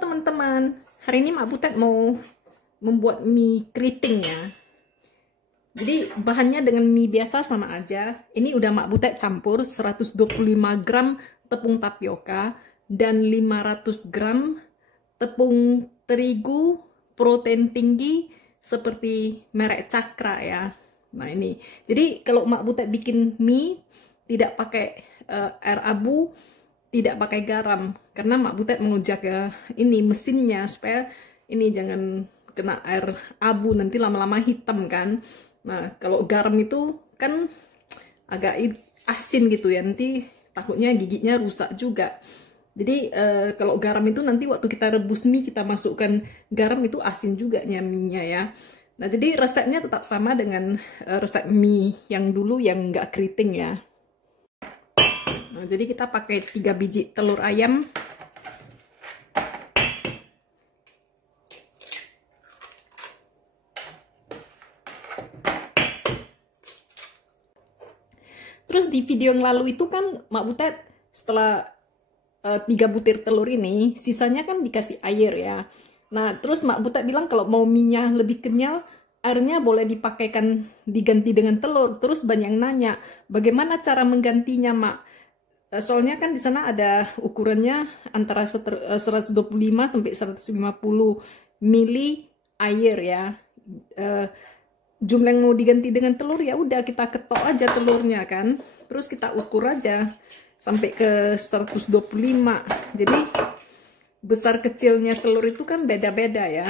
Halo teman-teman, hari ini Mak Butet mau membuat mie keriting ya. Jadi bahannya dengan mie biasa sama aja. Ini udah Mak Butet campur 125 gram tepung tapioka dan 500 gram tepung terigu protein tinggi seperti merek Cakra ya. Nah ini, jadi kalau Mak Butet bikin mie tidak pakai air abu, tidak pakai garam, karena Mak Butet mau jaga ini mesinnya supaya ini jangan kena air abu, nanti lama-lama hitam kan. Nah kalau garam itu kan agak asin gitu ya, nanti takutnya giginya rusak juga. Jadi kalau garam itu nanti waktu kita rebus mie kita masukkan garam itu asin juga mie-nya ya. Nah jadi resepnya tetap sama dengan resep mie yang dulu yang nggak keriting ya. Nah, jadi kita pakai 3 biji telur ayam. Terus di video yang lalu itu kan Mak Butet setelah 3 butir telur ini, sisanya kan dikasih air ya. Nah, terus Mak Butet bilang kalau mau mie-nya lebih kenyal, airnya boleh diganti dengan telur. Terus banyak yang nanya, bagaimana cara menggantinya, Mak? Soalnya kan di sana ada ukurannya antara 125 sampai 150 mili air ya. Jumlah yang mau diganti dengan telur ya udah kita ketok aja telurnya kan. Terus kita ukur aja sampai ke 125. Jadi besar kecilnya telur itu kan beda-beda ya.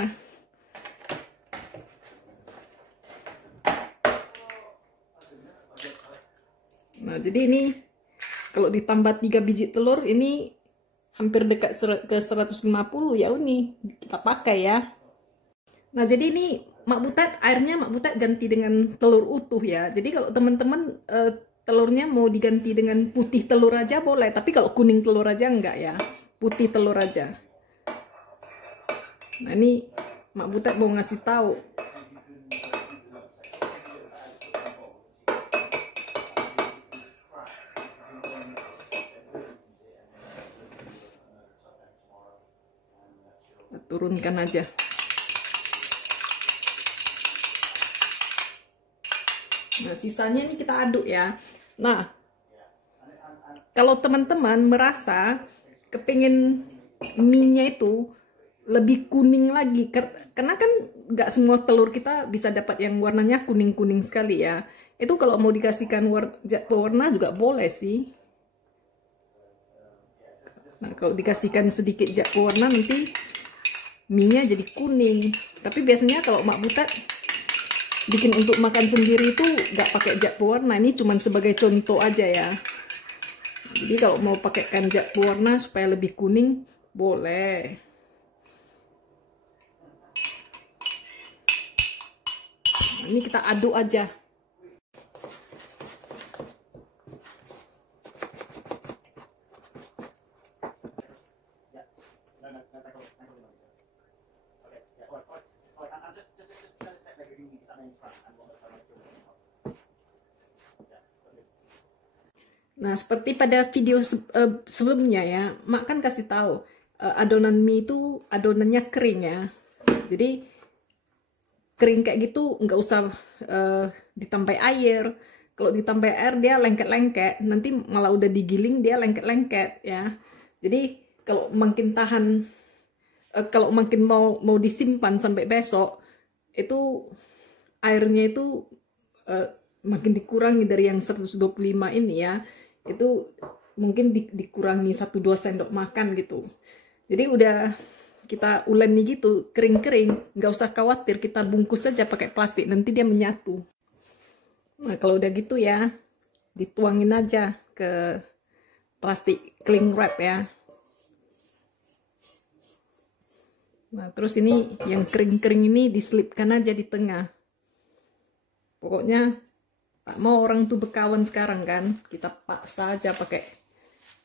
Nah, jadi ini kalau ditambah 3 biji telur ini hampir dekat ke 150 ya, ini kita pakai ya. Nah jadi ini Mak Butet airnya Mak Butet ganti dengan telur utuh ya. Jadi kalau teman-teman telurnya mau diganti dengan putih telur aja boleh, tapi kalau kuning telur aja enggak ya, putih telur aja. Nah ini Mak Butet mau ngasih tahu. Turunkan aja. Nah, sisanya ini kita aduk ya. Nah, kalau teman-teman merasa kepingin mie-nya itu lebih kuning lagi, karena kan nggak semua telur kita bisa dapat yang warnanya kuning-kuning sekali ya. Itu kalau mau dikasihkan warna juga boleh sih. Nah, kalau dikasihkan sedikit zat pewarna nanti mie-nya jadi kuning. Tapi biasanya kalau Mak Butet bikin untuk makan sendiri itu nggak pakai zat pewarna. Ini cuma sebagai contoh aja ya. Jadi kalau mau pakaikan zat pewarna supaya lebih kuning, boleh. Nah, ini kita aduk aja. Nah, seperti pada video sebelumnya ya, Mak kan kasih tahu adonan mie itu adonannya kering ya. Jadi kering kayak gitu nggak usah ditambah air. Kalau ditambah air dia lengket-lengket, nanti malah udah digiling dia lengket-lengket ya. Jadi kalau makin tahan, kalau makin mau disimpan sampai besok, itu airnya itu makin dikurangi dari yang 125 ini ya. Itu mungkin dikurangi 1-2 sendok makan gitu. Jadi udah kita uleni gitu kering-kering, nggak usah khawatir, kita bungkus saja pakai plastik, nanti dia menyatu. Nah kalau udah gitu ya dituangin aja ke plastik cling wrap ya. Nah terus ini yang kering-kering ini diselipkan aja di tengah. Pokoknya tak mau orang tuh berkawan sekarang kan, kita paksa aja pakai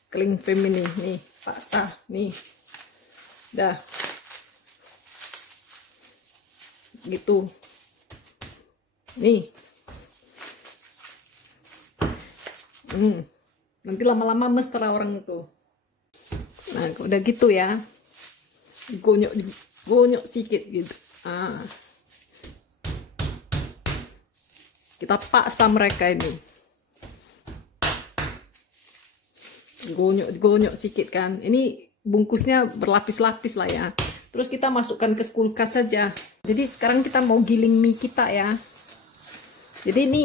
cling film ini, nih paksa, nih, dah, gitu, nih, nanti lama-lama mesra orang itu. Nah udah gitu ya, gonyok sedikit gitu. Kita paksa mereka ini, gonyok sedikit kan. Ini bungkusnya berlapis-lapis lah ya. Terus kita masukkan ke kulkas saja. Jadi sekarang kita mau giling mie kita ya. Jadi ini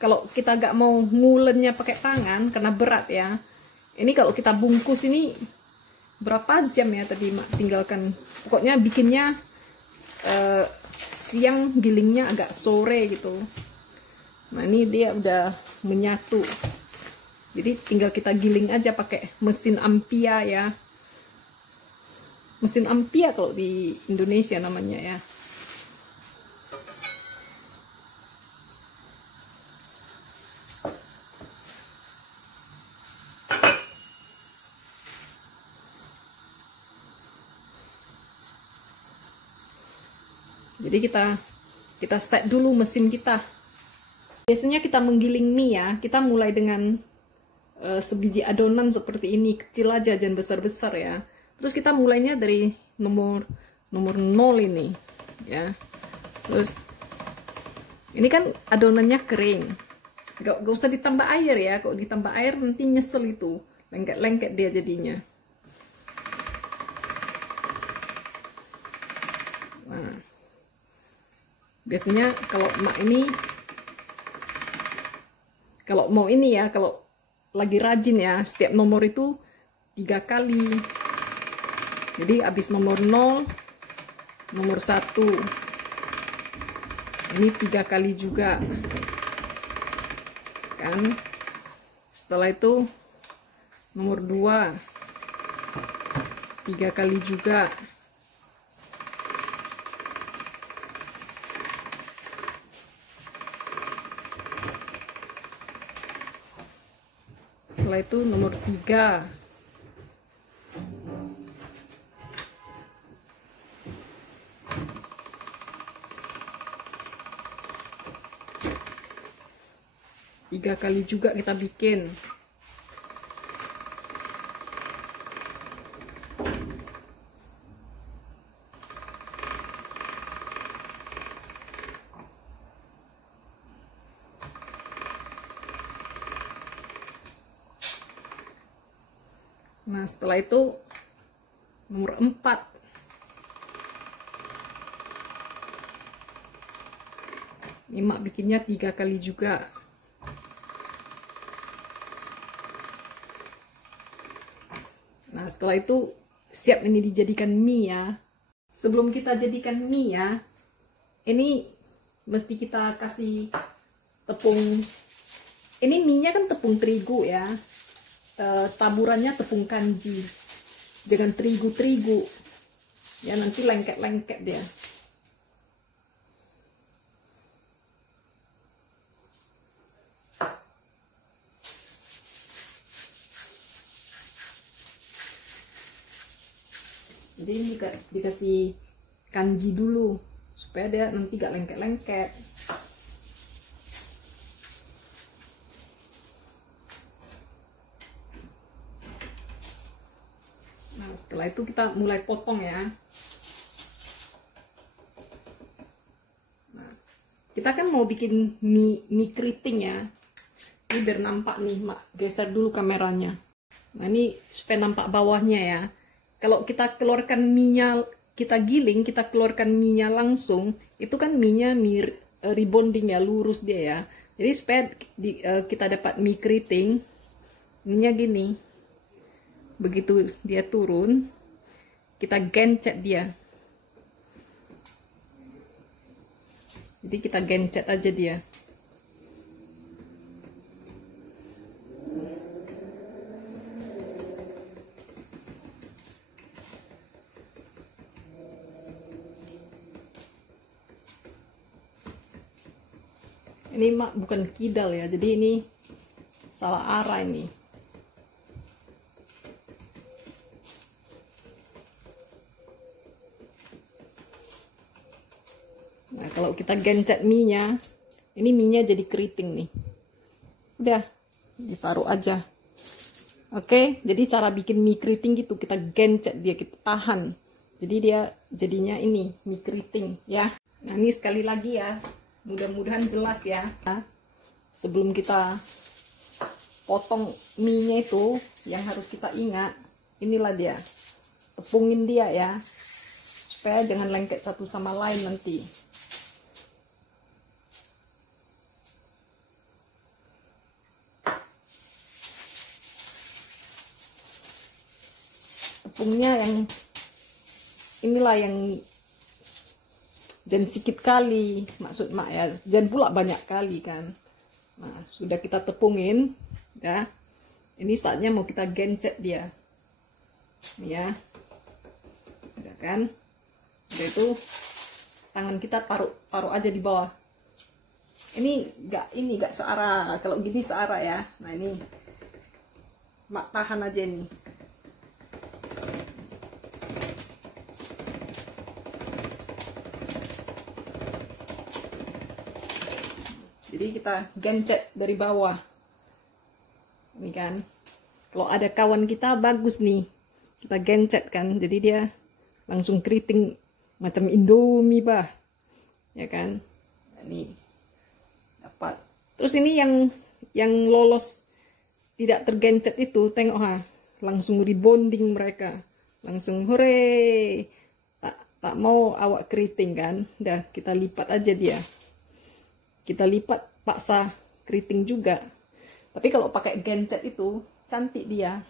kalau kita gak mau ngulennya pakai tangan karena berat ya. Ini kalau kita bungkus ini berapa jam ya tadi Mak tinggalkan. Pokoknya bikinnya siang, gilingnya agak sore gitu. Nah ini dia udah menyatu. Jadi tinggal kita giling aja pakai mesin Ampia ya. Mesin Ampia kalau di Indonesia namanya ya. Jadi kita start dulu mesin kita. Biasanya kita menggiling mie ya, kita mulai dengan sebiji adonan seperti ini, kecil aja, jangan besar-besar ya. Terus kita mulainya dari nomor 0 ini ya. Terus ini kan adonannya kering, gak usah ditambah air ya. Kalau ditambah air nanti nyesel itu, lengket-lengket dia jadinya. Nah, biasanya kalau Mak ini, kalau mau ini ya, kalau lagi rajin ya, setiap nomor itu 3 kali. Jadi habis nomor 0, nomor 1, ini 3 kali juga kan. Setelah itu nomor 2, 3 kali juga. Setelah itu nomor 3. Tiga kali juga kita bikin. Nah, setelah itu nomor 4. Ini Mak bikinnya 3 kali juga. Nah, setelah itu siap ini dijadikan mie ya. Sebelum kita jadikan mie ya, ini mesti kita kasih tepung. Ini mie-nya kan tepung terigu ya. Taburannya tepung kanji, jangan terigu ya, nanti lengket-lengket dia. Jadi ini dikasih kanji dulu supaya dia nanti gak lengket-lengket. Nah, setelah itu kita mulai potong ya. Nah, kita kan mau bikin mie keriting ya. Ini biar nampak nih, Mak geser dulu kameranya. Nah, ini supaya nampak bawahnya ya. Kalau kita keluarkan mie-nya, kita giling, kita keluarkan mie-nya langsung, itu kan mie-nya mie rebonding ya, lurus dia ya. Jadi supaya kita dapat mie keriting, mie-nya gini. Begitu dia turun, kita gencet dia. Jadi kita gencet aja dia. Ini Mak bukan kidal ya, jadi ini salah arah ini. Nah, kalau kita gencet mie-nya, ini mie-nya jadi keriting nih. Udah, ditaruh aja. Oke, jadi cara bikin mie keriting gitu, kita gencet dia, kita tahan. Jadi dia jadinya ini mie keriting ya. Nah ini sekali lagi ya, mudah-mudahan jelas ya. Nah, sebelum kita potong mie-nya itu, yang harus kita ingat, inilah dia, tepungin dia ya, supaya jangan lengket satu sama lain nanti. Tepungnya yang inilah yang jangan sedikit kali, maksud mak ya, jangan pula banyak kali kan. Nah sudah kita tepungin ya, ini saatnya mau kita gencet dia ya, udah kan. Udah itu tangan kita taruh aja di bawah. Ini gak searah, kalau gini searah ya. Nah ini mak tahan aja nih. Jadi kita gencet dari bawah. Ini kan. Kalau ada kawan kita bagus nih. Kita gencet kan. Jadi dia langsung keriting macam Indomie bah. Ya kan. Nah, ini dapat. Terus ini yang lolos tidak tergencet itu, tengok ha. Langsung rebonding mereka. Langsung hore. Tak mau awak keriting kan. Udah kita lipat aja dia. Kita lipat paksa keriting juga. Tapi kalau pakai gencet itu cantik dia.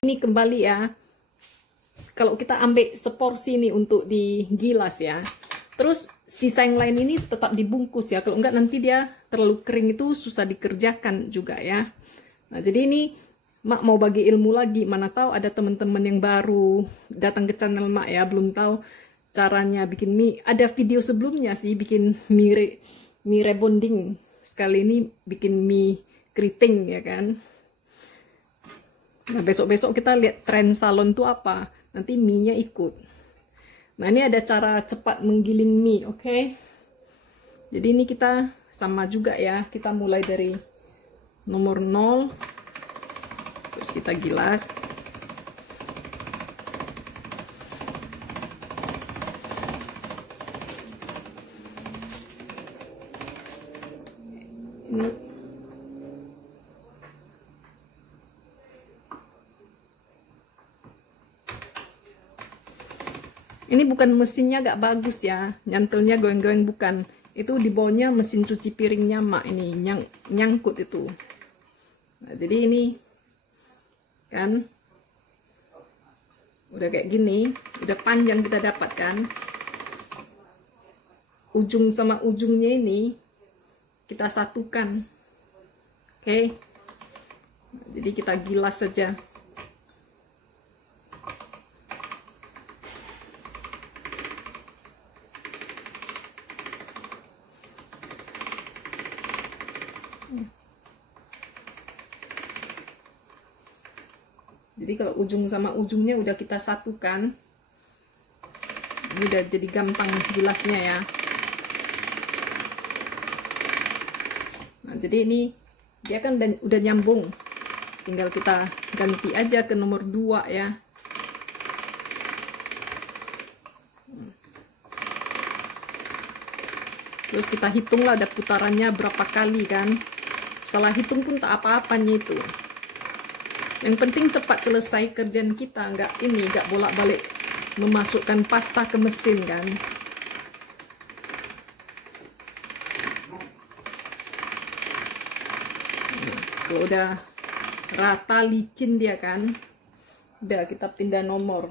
Ini kembali ya. Kalau kita ambil seporsi nih untuk digilas ya. Terus sisa yang lain ini tetap dibungkus ya. Kalau enggak nanti dia terlalu kering itu susah dikerjakan juga ya. Nah jadi ini mak mau bagi ilmu lagi. Mana tahu ada teman-teman yang baru datang ke channel mak ya. Belum tahu caranya bikin mie. Ada video sebelumnya sih bikin mie rebonding. Sekali ini bikin mie keriting ya kan. Nah besok-besok kita lihat tren salon tuh apa. Nanti mie-nya ikut. Nah ini ada cara cepat menggiling mie, oke? Jadi ini kita sama juga ya. Kita mulai dari nomor 0. Terus kita gilas. Ini bukan mesinnya gak bagus ya, nyantelnya goyang-goyang bukan. Itu di bawahnya mesin cuci piringnya mak ini nyangkut itu. Nah, jadi ini kan udah kayak gini, udah panjang kita dapatkan. Ujung sama ujungnya ini kita satukan. Oke. Jadi kita gilas saja. Jadi kalau ujung sama ujungnya udah kita satukan, ini udah jadi gampang gilasnya ya. Nah jadi ini dia kan udah nyambung, tinggal kita ganti aja ke nomor 2 ya. Terus kita hitung lah ada putarannya berapa kali kan. Salah hitung pun tak apa-apanya itu. Yang penting cepat selesai kerjaan kita, nggak bolak-balik memasukkan pasta ke mesin kan. Nah, kalau udah rata licin dia kan, udah kita pindah nomor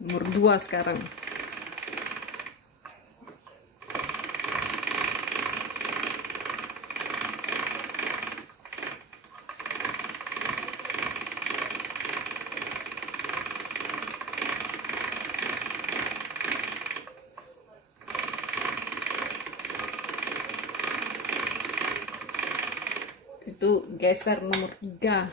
2 sekarang. Itu geser nomor 3.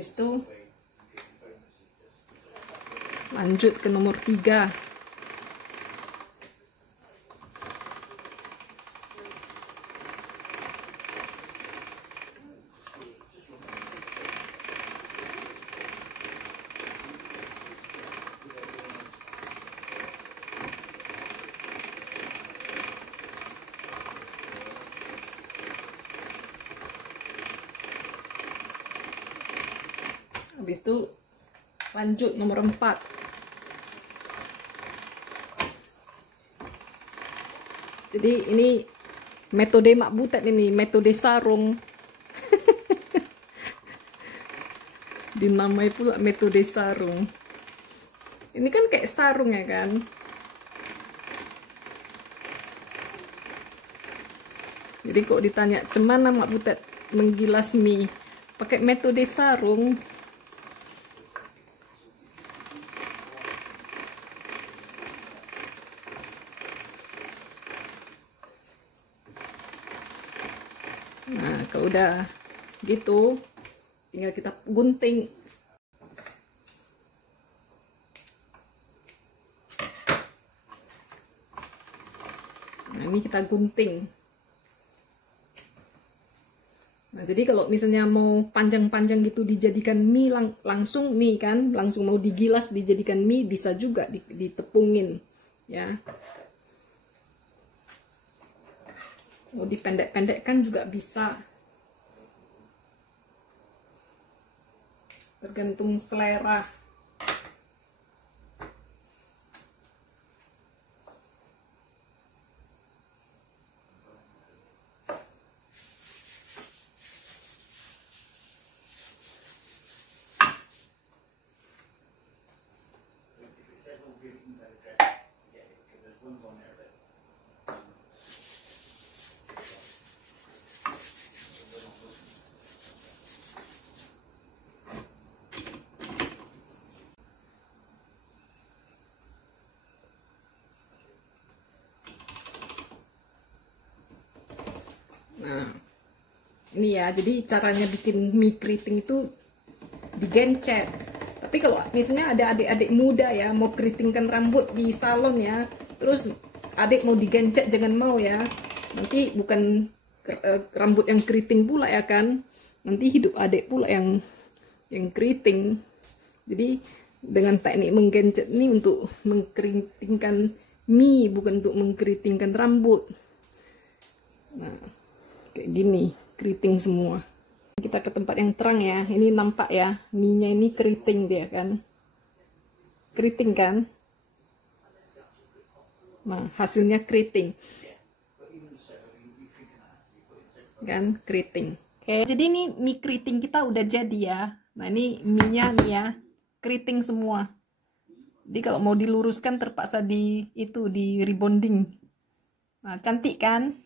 Habis itu lanjut ke nomor 3. Habis itu lanjut nomor 4. Jadi ini metode Mak Butet, ini metode sarung. Dinamai pula metode sarung. Ini kan kayak sarung ya kan. Jadi kok ditanya cemana Mak Butet menggilas mie pakai metode sarung. Nah, kalau udah gitu, tinggal kita gunting. Nah, ini kita gunting. Nah, jadi kalau misalnya mau panjang-panjang gitu dijadikan mie langsung nih kan, langsung mau digilas dijadikan mie, bisa juga ditepungin ya. Mau dipendek-pendekkan juga bisa. Tergantung selera. Nah, ini ya, jadi caranya bikin mie keriting itu digencet. Tapi kalau misalnya ada adik-adik muda ya, mau keritingkan rambut di salon ya, terus adik mau digencet, jangan mau ya. Nanti bukan rambut yang keriting pula ya kan, nanti hidup adik pula yang keriting. Jadi dengan teknik menggencet ini untuk mengkeritingkan mie, bukan untuk mengkeritingkan rambut. Nah, kayak gini, keriting semua. Kita ke tempat yang terang ya. Ini nampak ya, mie-nya ini keriting dia kan. Keriting kan? Nah, hasilnya keriting. Kan, keriting. Oke, jadi ini mie keriting kita udah jadi ya. Nah, ini mie-nya nih ya, keriting semua. Jadi kalau mau diluruskan terpaksa di rebonding. Nah, cantik kan?